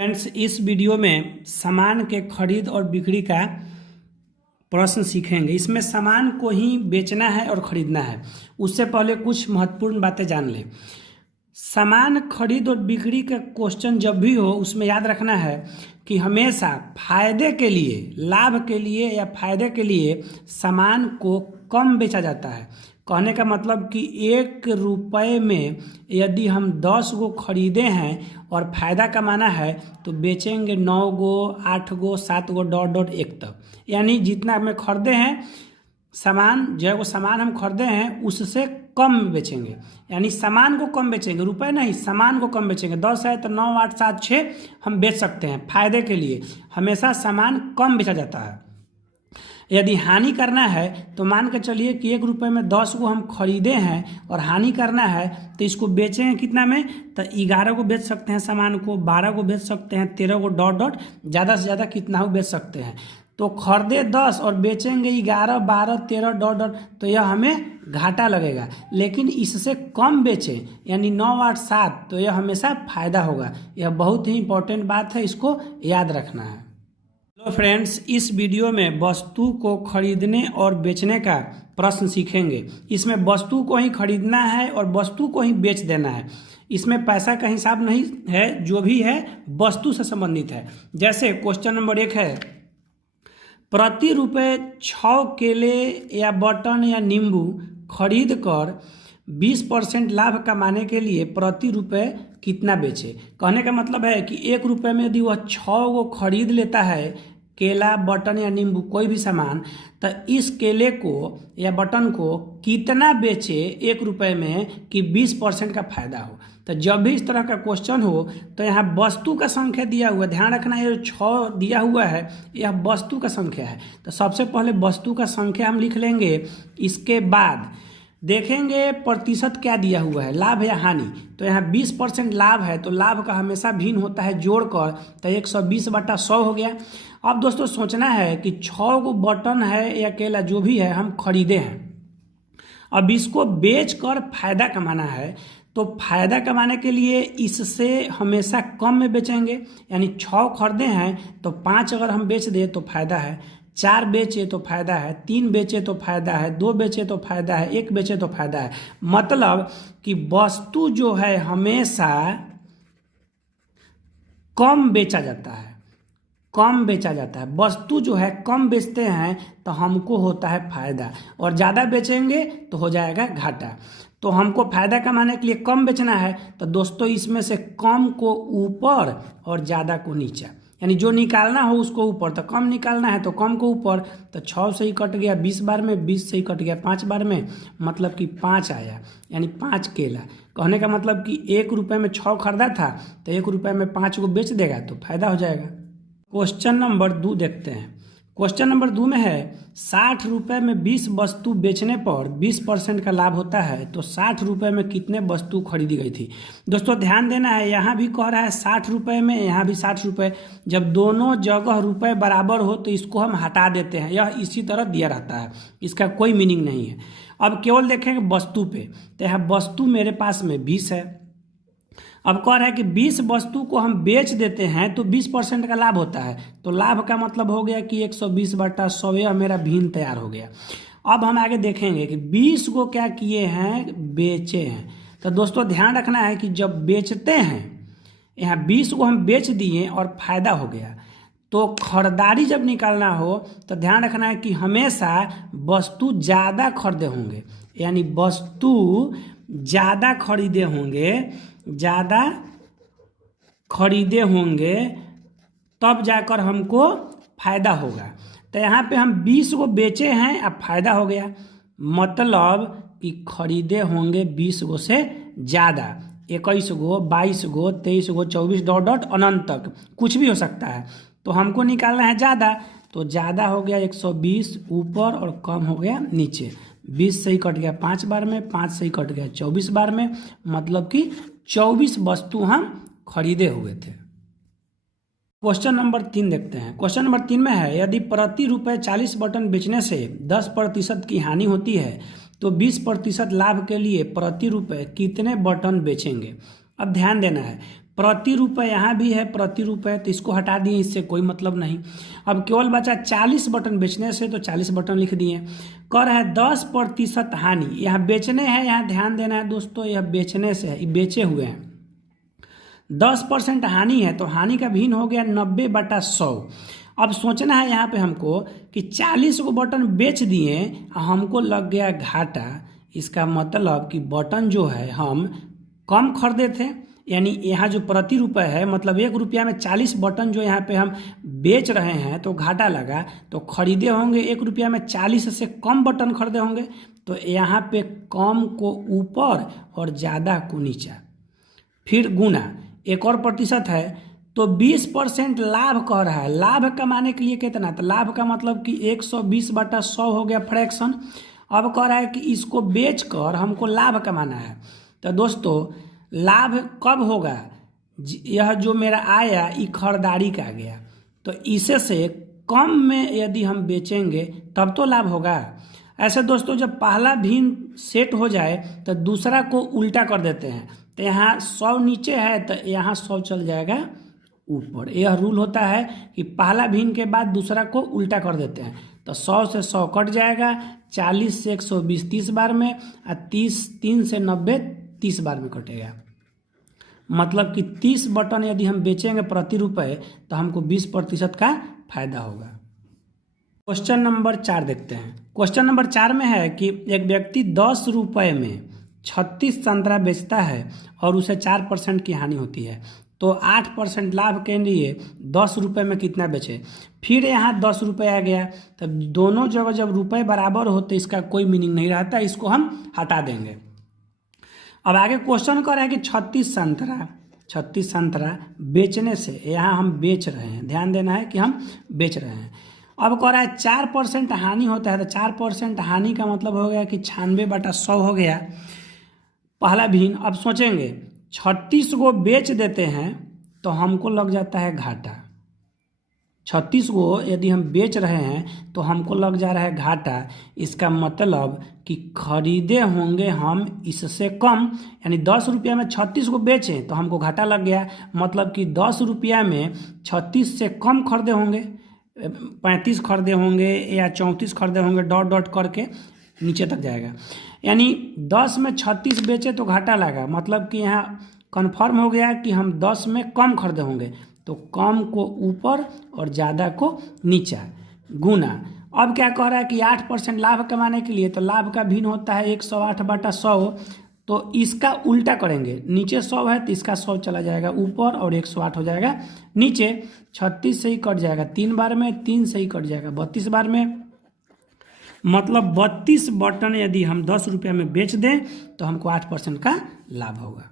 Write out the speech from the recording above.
Friends, इस video में सामान के खरीद और बिक्री का प्रश्न सीखेंगे। इसमें सामान को ही बेचना है और खरीदना है। उससे पहले कुछ महत्वपूर्ण बातें जान लें। सामान खरीद और बिक्री का क्वेश्चन जब भी हो उसमें याद रखना है कि हमेशा फायदे के लिए, लाभ के लिए या फायदे के लिए सामान को कम बेचा जाता है। कहने का मतलब कि 1 रुपये में यदि हम 10 गो खरीदे हैं और फायदा कमाना है तो बेचेंगे 9 गो, 8 गो, 7 गो .1 तक। यानी जितना हमें खरीदे हैं सामान, जो वो सामान हम खरीदे हैं उससे कम बेचेंगे। यानी सामान को कम बेचेंगे, रुपए नहीं, सामान को कम बेचेंगे। 10 है तो 9, 8, 7, 6 हम बेच सकते हैं। फायदे के लिए हमेशा सामान कम बेचा जाता है। यदि हानि करना है तो मान के चलिए कि 1 रुपये में 10 को हम खरीदे हैं और हानि करना है तो इसको बेचेंगे कितना में, तो 11 को बेच सकते हैं सामान को, 12 को बेच सकते हैं, 13 को ज़्यादा से ज़्यादा कितना हो बेच सकते हैं। तो खरीदे 10 और बेचेंगे 11, 12, 13 तो यह हमें घाटा लगेगा। लेकिन इससे कम बेचें यानी 9, 8, 7 तो यह हमेशा फायदा होगा। यह बहुत ही इंपॉर्टेंट बात है, इसको याद रखना है। तो फ्रेंड्स, इस वीडियो में वस्तु को खरीदने और बेचने का प्रश्न सीखेंगे। इसमें वस्तु को ही खरीदना है और वस्तु को ही बेच देना है। इसमें पैसा का हिसाब नहीं है, जो भी है वस्तु से संबंधित है। जैसे क्वेश्चन नंबर 1 है, प्रति रुपये 6 केले या बटन या नींबू खरीद कर 20% लाभ कमाने के लिए प्रति रुपये कितना बेचे। कहने का मतलब है कि 1 रुपये में यदि वह 6 को खरीद लेता है, केला, बटन या नींबू कोई भी सामान, तो इस केले को या बटन को कितना बेचे 1 रुपये में कि 20% का फायदा हो। तो जब भी इस तरह का क्वेश्चन हो तो यहाँ वस्तु का संख्या दिया हुआ है। ध्यान रखना, ये 6 दिया हुआ है यह वस्तु का संख्या है। तो सबसे पहले वस्तु का संख्या हम लिख लेंगे। इसके बाद देखेंगे प्रतिशत क्या दिया हुआ है, लाभ या हानि। तो यहाँ 20% लाभ है तो लाभ का हमेशा भिन्न होता है जोड़कर, तो 120/100 हो गया। अब दोस्तों सोचना है कि 6 को बटन है या केला जो भी है हम खरीदे हैं, अब इसको बेच कर फायदा कमाना है। तो फायदा कमाने के लिए इससे हमेशा कम में बेचेंगे। यानी 6 खरीदे हैं तो 5 अगर हम बेच दें तो फायदा है, 4 बेचे तो फायदा है, 3 बेचे तो फायदा है, 2 बेचे तो फायदा है, 1 बेचे तो फायदा है। मतलब कि वस्तु जो है हमेशा कम बेचा जाता है, कम बेचा जाता है। वस्तु जो है कम बेचते हैं तो हमको होता है फायदा, और ज़्यादा बेचेंगे तो हो जाएगा घाटा। तो हमको फायदा कमाने के लिए कम बेचना है, तो दोस्तों इसमें से कम को ऊपर और ज़्यादा को नीचे, यानी जो निकालना हो उसको ऊपर, तो कम निकालना है तो कम को ऊपर। तो 6 से ही कट गया 20 बार में, 20 से ही कट गया 5 बार में, मतलब कि 5 आया, यानी 5 केला। कहने का मतलब कि 1 रुपये में 6 खरीदा था तो 1 रुपये में 5 को बेच देगा तो फायदा हो जाएगा। क्वेश्चन नंबर 2 देखते हैं। क्वेश्चन नंबर 2 में है 60 रुपये में 20 वस्तु बेचने पर 20% का लाभ होता है, तो 60 रुपये में कितने वस्तु खरीदी गई थी। दोस्तों ध्यान देना है, यहाँ भी कह रहा है 60 रुपये में, यहाँ भी 60 रुपये। जब दोनों जगह रुपये बराबर हो तो इसको हम हटा देते हैं, यह इसी तरह दिया रहता है, इसका कोई मीनिंग नहीं है। अब केवल देखेंगे वस्तु पे, तो यहाँ वस्तु मेरे पास में 20 है। अब कह रहा है कि 20 वस्तु को हम बेच देते हैं तो 20% का लाभ होता है। तो लाभ का मतलब हो गया कि 120/100, यह मेरा भिन्न तैयार हो गया। अब हम आगे देखेंगे कि 20 को क्या किए हैं, बेचे हैं। तो दोस्तों ध्यान रखना है कि जब बेचते हैं, यहाँ 20 को हम बेच दिए और फायदा हो गया, तो खरीदारी जब निकालना हो तो ध्यान रखना है कि हमेशा वस्तु ज़्यादा खरीदे होंगे, यानी वस्तु ज़्यादा खरीदे होंगे तब जाकर हमको फायदा होगा। तो यहाँ पे हम 20 को बेचे हैं, अब फायदा हो गया, मतलब कि खरीदे होंगे 20 गो से ज़्यादा, 21 गो, 22 गो, 23 गो, 24 अनंत तक कुछ भी हो सकता है। तो हमको निकालना है ज़्यादा, तो ज़्यादा हो गया 120 ऊपर और कम हो गया नीचे। 20 से ही कट गया 5 बार में, 5 से ही कट गया 24 बार में, मतलब कि 24 वस्तु हम खरीदे हुए थे। क्वेश्चन नंबर 3 देखते हैं। क्वेश्चन नंबर 3 में है, यदि प्रति रुपये 40 बटन बेचने से 10% की हानि होती है तो 20% लाभ के लिए प्रति रुपये कितने बटन बेचेंगे। अब ध्यान देना है, प्रति रुपये यहाँ भी है प्रति रुपये, तो इसको हटा दिए, इससे कोई मतलब नहीं। अब केवल बचा 40 बटन बेचने से, तो 40 बटन लिख दिए। कर है 10% हानि, यहाँ बेचने हैं, यहाँ ध्यान देना है दोस्तों, यह बेचने से है, ये बेचे हुए हैं। 10% हानि है, तो हानि का भिन्न हो गया 90/100। अब सोचना है यहाँ पे हमको कि 40 को बटन बेच दिए, हमको लग गया घाटा। इसका मतलब कि बटन जो है हम कम खरीदे थे, यानी यहाँ जो प्रति रुपये है, मतलब 1 रुपया में 40 बटन जो यहाँ पे हम बेच रहे हैं, तो घाटा लगा। तो खरीदे होंगे 1 रुपया में 40 से कम बटन खरीदे होंगे, तो यहाँ पे कम को ऊपर और ज़्यादा को नीचा, फिर गुना, एक और प्रतिशत है, तो 20% लाभ कह रहा है। लाभ कमाने के लिए कितना, तो लाभ का मतलब कि 120/100 हो गया फ्रैक्शन। अब कह रहा है कि इसको बेचकर हमको लाभ कमाना है। तो दोस्तों लाभ कब होगा, यह जो मेरा आया ये खरीदारी का गया, तो इसे से कम में यदि हम बेचेंगे तब तो लाभ होगा। ऐसे दोस्तों जब पहला भिन्न सेट हो जाए तो दूसरा को उल्टा कर देते हैं, तो यहाँ 100 नीचे है तो यहाँ 100 चल जाएगा ऊपर। यह रूल होता है कि पहला भिन्न के बाद दूसरा को उल्टा कर देते हैं, तो 100 से 100 कट जाएगा, 40 से 120 30 बार में, और 3 से 90 30 बार में कटेगा। मतलब कि 30 बटन यदि हम बेचेंगे प्रति रुपये तो हमको 20% का फायदा होगा। क्वेश्चन नंबर 4 देखते हैं। क्वेश्चन नंबर 4 में है कि एक व्यक्ति 10 रुपये में 36 संतरा बेचता है और उसे 4% की हानि होती है, तो 8% लाभ के लिए 10 रुपये में कितना बेचे। फिर यहाँ 10 रुपये आ गया, तब दोनों जगह जब रुपये बराबर हो तो इसका कोई मीनिंग नहीं रहता, इसको हम हटा देंगे। अब आगे क्वेश्चन कर रहा है कि 36 संतरा बेचने से, यहाँ हम बेच रहे हैं, ध्यान देना है कि हम बेच रहे हैं। अब कह रहा है 4% हानि होता है, तो 4% हानि का मतलब हो गया कि 96/100 हो गया पहला भिन्न। अब सोचेंगे 36 को बेच देते हैं तो हमको लग जाता है घाटा। 36 को यदि हम बेच रहे हैं तो हमको लग जा रहा है घाटा। इसका मतलब कि खरीदे होंगे हम इससे कम, यानी 10 रुपया में 36 को बेचें तो हमको घाटा लग गया। मतलब कि 10 रुपया में 36 से कम खरीदे होंगे, 35 खरीदे होंगे या 34 खरीदे होंगे, डॉट डॉट करके नीचे तक जाएगा। यानी 10 में 36 बेचे तो घाटा लगा, मतलब कि यहाँ कन्फर्म हो गया कि हम 10 में कम खरीदे होंगे, तो कम को ऊपर और ज़्यादा को नीचा, गुना। अब क्या कह रहा है कि 8% लाभ कमाने के लिए, तो लाभ का भिन्न होता है 108/100, तो इसका उल्टा करेंगे। नीचे 100 है तो इसका 100 चला जाएगा ऊपर और 108 हो जाएगा नीचे। 36 से ही कट जाएगा 3 बार में, 3 से ही कट जाएगा 32 बार में। मतलब 32 बटन यदि हम 10 रुपये में बेच दें तो हमको 8% का लाभ होगा।